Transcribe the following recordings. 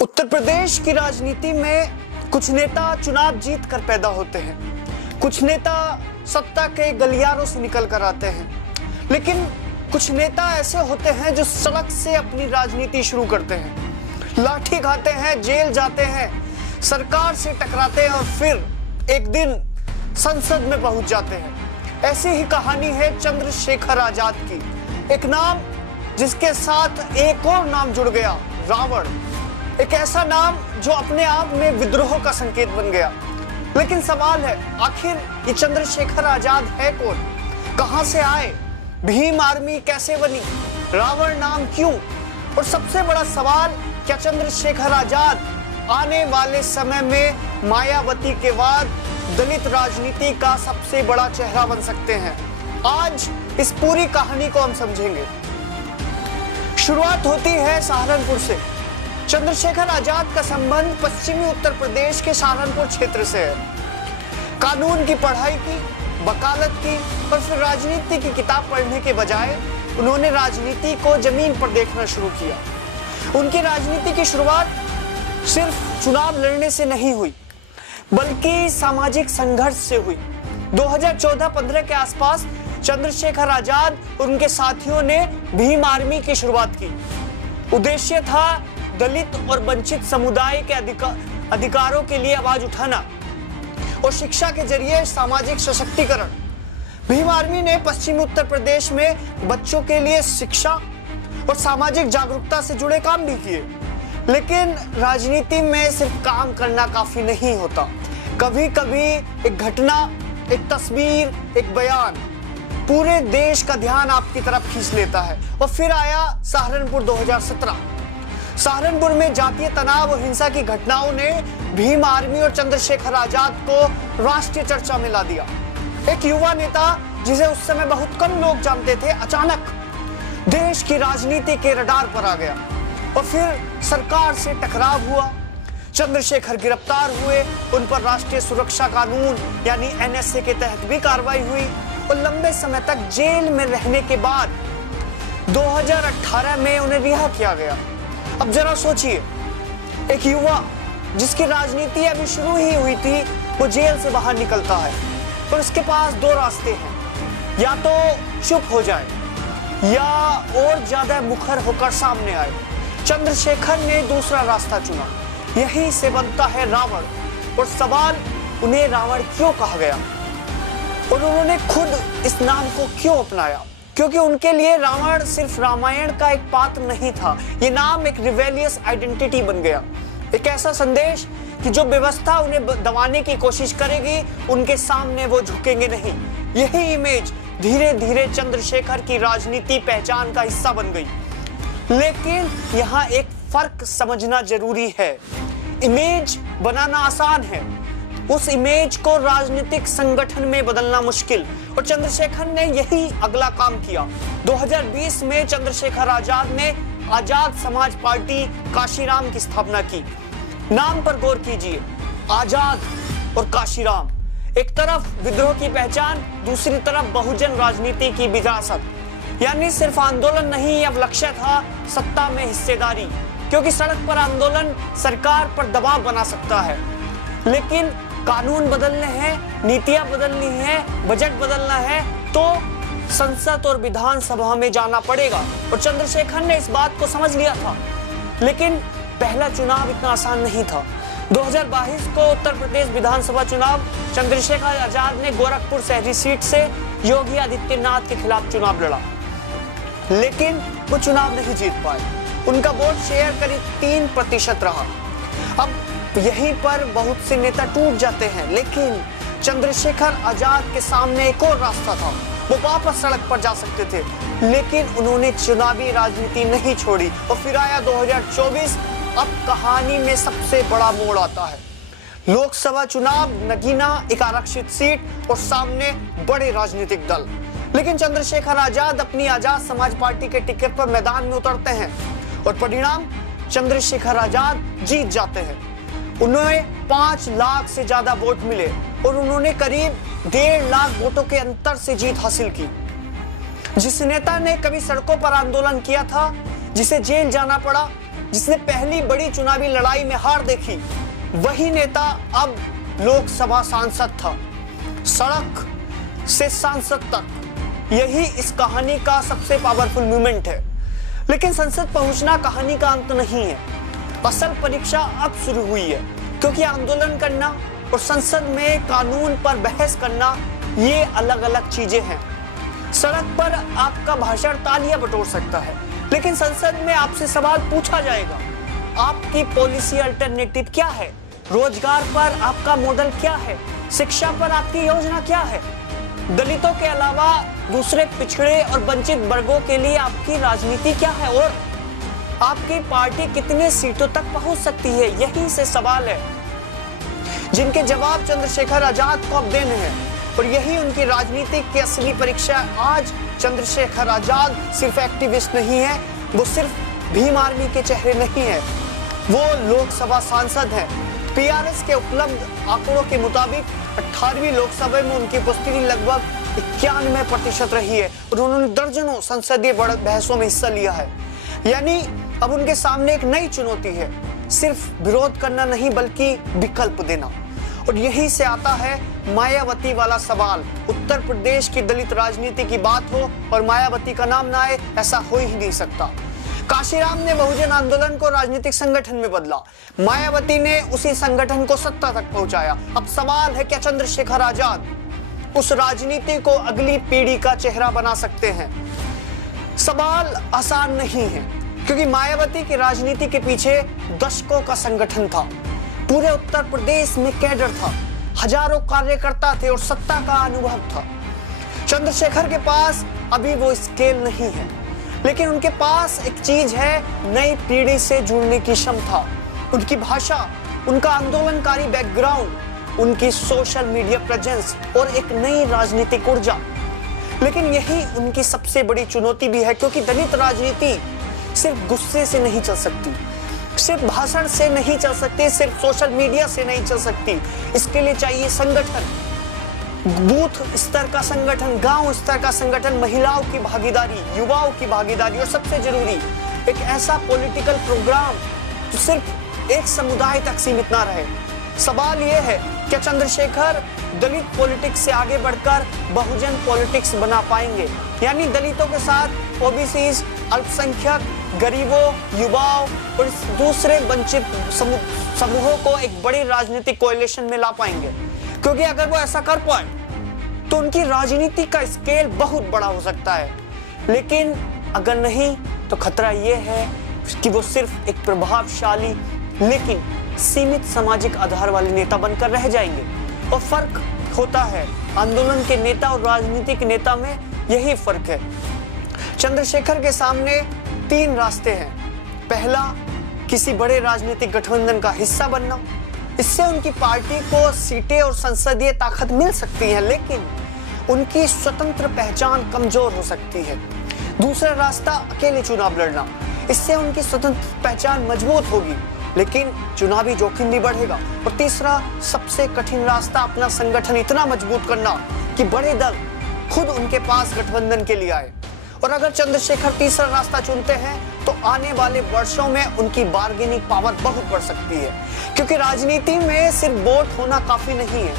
उत्तर प्रदेश की राजनीति में कुछ नेता चुनाव जीत कर पैदा होते हैं, कुछ नेता सत्ता के गलियारों से निकल कर आते हैं, लेकिन कुछ नेता ऐसे होते हैं जो सड़क से अपनी राजनीति शुरू करते हैं, लाठी खाते हैं, जेल जाते हैं, सरकार से टकराते हैं और फिर एक दिन संसद में पहुंच जाते हैं। ऐसी ही कहानी है चंद्रशेखर आजाद की, एक नाम जिसके साथ एक और नाम जुड़ गया, रावण। एक ऐसा नाम जो अपने आप में विद्रोह का संकेत बन गया। लेकिन सवाल है, आखिर ये चंद्रशेखर आजाद है कौन, कहां से आए, भीम आर्मी कैसे बनी, रावण नाम क्यों, और सबसे बड़ा सवाल, क्या चंद्रशेखर आजाद आने वाले समय में मायावती के बाद दलित राजनीति का सबसे बड़ा चेहरा बन सकते हैं। आज इस पूरी कहानी को हम समझेंगे। शुरुआत होती है सहारनपुर से। चंद्रशेखर आजाद का संबंध पश्चिमी उत्तर प्रदेश के सहारनपुर क्षेत्र से है। कानून की पढ़ाई की, वकालत की और फिर राजनीति की किताब पढ़ने के बजाय उन्होंने राजनीति को जमीन पर देखना शुरू किया। उनकी राजनीति की शुरुआत सिर्फ चुनाव लड़ने से नहीं हुई, बल्कि सामाजिक संघर्ष से हुई। 2014-15 के आसपास चंद्रशेखर आजाद और उनके साथियों ने भीम आर्मी की शुरुआत की। उद्देश्य था दलित और वंचित समुदाय के अधिकारों के लिए आवाज उठाना और शिक्षा के जरिए सामाजिक सशक्तिकरण। भीम आर्मी ने पश्चिमी उत्तर प्रदेश में बच्चों के लिए शिक्षा और सामाजिक जागरूकता से जुड़े काम भी किए। लेकिन राजनीति में सिर्फ काम करना काफी नहीं होता। कभी कभी एक घटना, एक तस्वीर, एक बयान पूरे देश का ध्यान आपकी तरफ खींच लेता है। और फिर आया सहारनपुर 2017। सहारनपुर में जातीय तनाव और हिंसा की घटनाओं ने भीम आर्मी और चंद्रशेखर आजाद को राष्ट्रीय चर्चा में ला दिया। एक युवा नेता जिसे उस समय बहुत कम लोग जानते थे, अचानक देश की राजनीति के रडार पर आ गया और फिर सरकार से टकराव हुआ। चंद्रशेखर गिरफ्तार हुए, उन पर राष्ट्रीय सुरक्षा कानून यानी NSA के तहत भी कार्रवाई हुई और लंबे समय तक जेल में रहने के बाद 2018 में उन्हें रिहा किया गया। अब जरा सोचिए, एक युवा जिसकी राजनीति अभी शुरू ही हुई थी, वो जेल से बाहर निकलता है और उसके पास दो रास्ते हैं, या तो चुप हो जाए या और ज्यादा मुखर होकर सामने आए। चंद्रशेखर ने दूसरा रास्ता चुना। यहीं से बनता है रावण। और सवाल, उन्हें रावण क्यों कहा गया और उन्होंने खुद इस नाम को क्यों अपनाया? क्योंकि उनके लिए रावण सिर्फ रामायण का एक पात्र नहीं था, ये नाम एक रिवेलियस आइडेंटिटी बन गया। एक ऐसा संदेश कि जो व्यवस्था उन्हें दबाने की कोशिश करेगी, उनके सामने वो झुकेंगे नहीं। यही इमेज धीरे धीरे चंद्रशेखर की राजनीति पहचान का हिस्सा बन गई। लेकिन यहाँ एक फर्क समझना जरूरी है। इमेज बनाना आसान है, उस इमेज को राजनीतिक संगठन में बदलना मुश्किल, और चंद्रशेखर ने यही अगला काम किया। 2020 में चंद्रशेखर आजाद ने आजाद समाज पार्टी काशीराम की स्थापना की। नाम पर गौर कीजिए, आजाद और काशीराम। एक तरफ विद्रोह की पहचान, दूसरी तरफ बहुजन राजनीति की विरासत। यानी सिर्फ आंदोलन नहीं, अब लक्ष्य था सत्ता में हिस्सेदारी, क्योंकि सड़क पर आंदोलन सरकार पर दबाव बना सकता है, लेकिन कानून बदलने हैं, नीतियां बदलनी है, बजट बदलना है तो संसद और विधानसभा में जाना पड़ेगा। और चंद्रशेखर ने इस बात को समझ लिया था। लेकिन पहला चुनाव इतना आसान नहीं था। 2022 को उत्तर प्रदेश विधानसभा चुनाव चंद्रशेखर आजाद ने गोरखपुर शहरी सीट से योगी आदित्यनाथ के खिलाफ चुनाव लड़ा, लेकिन वो चुनाव नहीं जीत पाए। उनका वोट शेयर करीब 3% रहा। अब यहीं पर बहुत से नेता टूट जाते हैं, लेकिन चंद्रशेखर आजाद के सामने एक और रास्ता था। वो वापस सड़क पर जा सकते थे, लेकिन उन्होंने चुनावी राजनीति नहीं छोड़ी। और फिर आया 2024। अब कहानी में सबसे बड़ा मोड़ आता है। लोकसभा चुनाव, नगीना, एक आरक्षित सीट और सामने बड़े राजनीतिक दल। लेकिन चंद्रशेखर आजाद अपनी आजाद समाज पार्टी के टिकट पर मैदान में उतरते हैं और परिणाम, चंद्रशेखर आजाद जीत जाते हैं। उन्हें 5 लाख से ज्यादा वोट मिले और उन्होंने करीब 1.5 लाख वोटों के अंतर से जीत हासिल की। जिस नेता ने कभी सड़कों पर आंदोलन किया था, जिसे जेल जाना पड़ा, जिसने पहली बड़ी चुनावी लड़ाई में हार देखी, वही नेता अब लोकसभा सांसद था। सड़क से सांसद तक, यही इस कहानी का सबसे पावरफुल मूवमेंट है। लेकिन संसद पहुंचना कहानी का अंत नहीं है। असल परीक्षा अब शुरू हुई है, क्योंकि आंदोलन करना और संसद में कानून पर बहस करना ये अलग अलग चीजें हैं। सड़क पर आपका भाषण तालियां बटोर सकता है, लेकिन संसद में आपसे सवाल पूछा जाएगा। आपकी पॉलिसी अल्टरनेटिव क्या है? रोजगार पर आपका मॉडल क्या है? शिक्षा पर आपकी योजना क्या है? दलितों के अलावा दूसरे पिछड़े और वंचित वर्गों के लिए आपकी राजनीति क्या है? और आपकी पार्टी कितने सीटों तक पहुंच सकती है? यही से सवाल है जिनके जवाब चंद्रशेखर आजाद को अब देने हैं, और यही उनकी राजनीति की असली परीक्षा है। आज चंद्रशेखर आजाद सिर्फ एक्टिविस्ट नहीं है, वो सिर्फ भीम आर्मी के चेहरे नहीं है, वो लोकसभा सांसद है। पीआरएस के उपलब्ध आंकड़ों के मुताबिक 18वीं लोकसभा में उनकी उपस्थिति लगभग 91% रही है, और उन्होंने दर्जनों संसदीय बहसों में हिस्सा लिया है। यानी अब उनके सामने एक नई चुनौती है, सिर्फ विरोध करना नहीं बल्कि विकल्प देना। और यही से आता है मायावती वाला सवाल। उत्तर प्रदेश की दलित राजनीति की बात हो और मायावती का नाम ना आए, ऐसा हो ही नहीं सकता। काशीराम ने बहुजन आंदोलन को राजनीतिक संगठन में बदला, मायावती ने उसी संगठन को सत्ता तक पहुंचाया। अब सवाल है, क्या चंद्रशेखर आजाद उस राजनीति को अगली पीढ़ी का चेहरा बना सकते हैं? सवाल आसान नहीं है, क्योंकि मायावती की राजनीति के पीछे दशकों का संगठन था। पूरे उत्तर प्रदेश में कैडर था, हजारों कार्यकर्ता थे और सत्ता का अनुभव था। चंद्रशेखर के पास अभी वो स्केल नहीं है, लेकिन उनके पास एक चीज है, नई पीढ़ी से जुड़ने की क्षमता, उनकी भाषा, उनका आंदोलनकारी बैकग्राउंड, उनकी सोशल मीडिया प्रेजेंस और एक नई राजनीतिक ऊर्जा। लेकिन यही उनकी सबसे बड़ी चुनौती भी है, क्योंकि दलित राजनीति सिर्फ गुस्से से नहीं चल सकती, सिर्फ भाषण से नहीं चल सकती, सिर्फ सोशल मीडिया से नहीं चल सकती। इसके लिए चाहिए संगठन, बूथ स्तर का संगठन, गांव स्तर का संगठन, महिलाओं की भागीदारी, युवाओं की भागीदारी, और सबसे जरूरी एक ऐसा पॉलिटिकल प्रोग्राम जो सिर्फ एक समुदाय तक सीमित ना रहे। सवाल यह है, क्या चंद्रशेखर दलित पॉलिटिक्स से आगे बढ़कर बहुजन पॉलिटिक्स बना पाएंगे? यानी दलितों के साथ ओबीसीज, अल्पसंख्यक, गरीबों, युवाओं और दूसरे वंचित समूहों को एक बड़ी राजनीतिक कोएलिशन में ला पाएंगे? क्योंकि अगर वो ऐसा कर पाए तो उनकी राजनीति का स्केल बहुत बड़ा हो सकता है। लेकिन अगर नहीं, तो खतरा ये है कि वो सिर्फ एक प्रभावशाली लेकिन सीमित सामाजिक आधार वाले नेता बनकर रह जाएंगे। और फर्क होता है आंदोलन के नेता और राजनीतिक नेता में, यही फर्क है। चंद्रशेखर के सामने 3 रास्ते हैं। पहला, किसी बड़े राजनीतिक गठबंधन का हिस्सा बनना, इससे उनकी पार्टी को सीटें और संसदीय ताकत मिल सकती है, लेकिन उनकी स्वतंत्र पहचान कमजोर हो सकती है। दूसरा रास्ता, अकेले चुनाव लड़ना, इससे उनकी स्वतंत्र पहचान मजबूत होगी, लेकिन चुनावी जोखिम भी बढ़ेगा। और तीसरा, सबसे कठिन रास्ता, अपना संगठन इतना मजबूत करना कि बड़े दल खुद उनके पास गठबंधन के लिए आए। और अगर चंद्रशेखर तीसरा रास्ता चुनते हैं तो आने वाले वर्षों में उनकी बार्गेनिंग पावर बहुत बढ़ सकती है, क्योंकि राजनीति में सिर्फ वोट होना काफी नहीं है।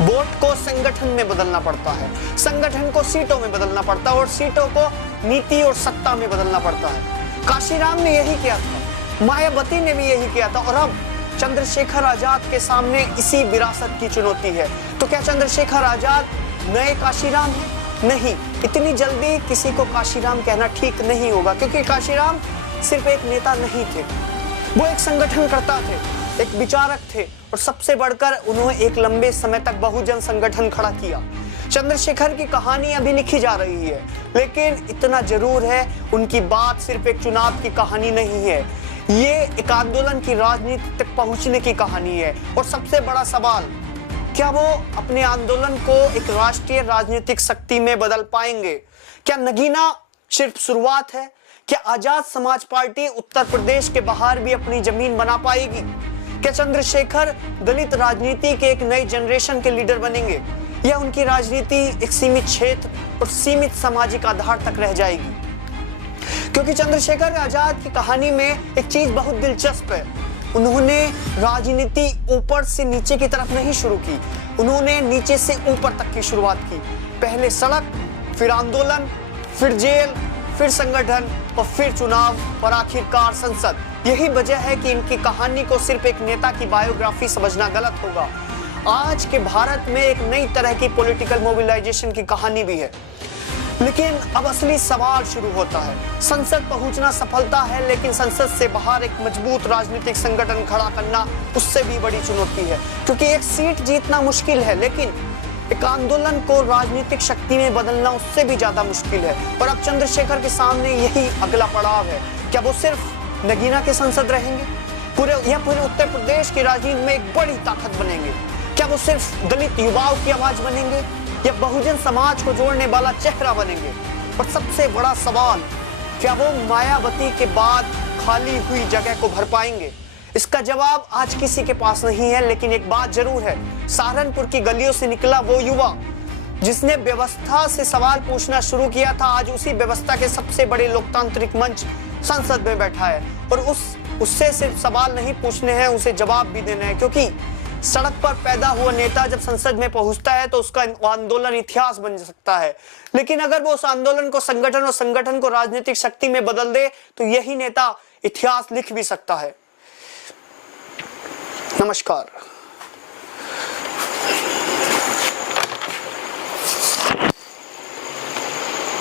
वोट को संगठन में बदलना पड़ता है, संगठन को सीटों में बदलना पड़ता है, और सीटों को नीति और सत्ता में बदलना पड़ता है। काशीराम ने यही किया था, मायावती ने भी यही किया था, और अब चंद्रशेखर आजाद के सामने इसी विरासत की चुनौती है। तो क्या चंद्रशेखर आजाद नए काशीराम हैं? नहीं, इतनी जल्दी किसी को काशीराम कहना ठीक नहीं होगा, क्योंकि काशीराम सिर्फ एक नेता नहीं थे, वो एक संगठनकर्ता थे, एक विचारक थे, और सबसे बढ़कर उन्होंने एक लंबे समय तक बहुजन संगठन खड़ा किया। चंद्रशेखर की कहानी अभी लिखी जा रही है, लेकिन इतना जरूर है, उनकी बात सिर्फ एक चुनाव की कहानी नहीं है, ये एक आंदोलन की राजनीति तक पहुंचने की कहानी है। और सबसे बड़ा सवाल, क्या वो अपने आंदोलन को एक राष्ट्रीय राजनीतिक शक्ति में बदल पाएंगे? क्या नगीना सिर्फ शुरुआत है? क्या आजाद समाज पार्टी उत्तर प्रदेश के बाहर भी अपनी जमीन बना पाएगी? क्या चंद्रशेखर दलित राजनीति के एक नई जनरेशन के लीडर बनेंगे, या उनकी राजनीति एक सीमित क्षेत्र और सीमित सामाजिक आधार तक रह जाएगी? क्योंकि चंद्रशेखर आजाद की कहानी में एक चीज बहुत दिलचस्प है। उन्होंने राजनीति ऊपर से नीचे की तरफ नहीं शुरू की, उन्होंने नीचे से ऊपर तक की शुरुआत की। पहले सड़क, फिर आंदोलन, फिर जेल, फिर संगठन और फिर चुनाव और आखिरकार संसद। यही वजह है कि इनकी कहानी को सिर्फ एक नेता की बायोग्राफी समझना गलत होगा। आज के भारत में एक नई तरह की पॉलिटिकल मोबिलाइजेशन की कहानी भी है। लेकिन अब असली सवाल शुरू होता है। संसद पहुंचना सफलता है, लेकिन संसद से बाहर एक मजबूत राजनीतिक संगठन खड़ा करना उससे भी बड़ी चुनौती है। क्योंकि एक सीट जीतना मुश्किल है, लेकिन एक आंदोलन को राजनीतिक शक्ति में बदलना उससे भी ज्यादा मुश्किल है। और अब चंद्रशेखर के सामने यही अगला पड़ाव है। क्या वो सिर्फ नगीना के सांसद रहेंगे, पूरे उत्तर प्रदेश की राजनीति में एक बड़ी ताकत बनेंगे? क्या वो सिर्फ दलित युवाओं की आवाज बनेंगे या बहुजन समाज को जोड़ने वाला चेहरा बनेंगे? और सबसे बड़ा सवाल, क्या वो मायावती के बाद खाली हुई जगह को भर पाएंगे? इसका जवाब आज किसी के पास नहीं है, लेकिन एक बात जरूर है, सहारनपुर की गलियों से निकला वो युवा जिसने व्यवस्था से सवाल पूछना शुरू किया था, आज उसी व्यवस्था के सबसे बड़े लोकतांत्रिक मंच संसद में बैठा है। और उससे सिर्फ सवाल नहीं पूछने हैं, उसे जवाब भी देना है। क्योंकि सड़क पर पैदा हुआ नेता जब संसद में पहुंचता है तो उसका आंदोलन इतिहास बन सकता है, लेकिन अगर वो उस आंदोलन को संगठन और संगठन को राजनीतिक शक्ति में बदल दे तो यही नेता इतिहास लिख भी सकता है। नमस्कार।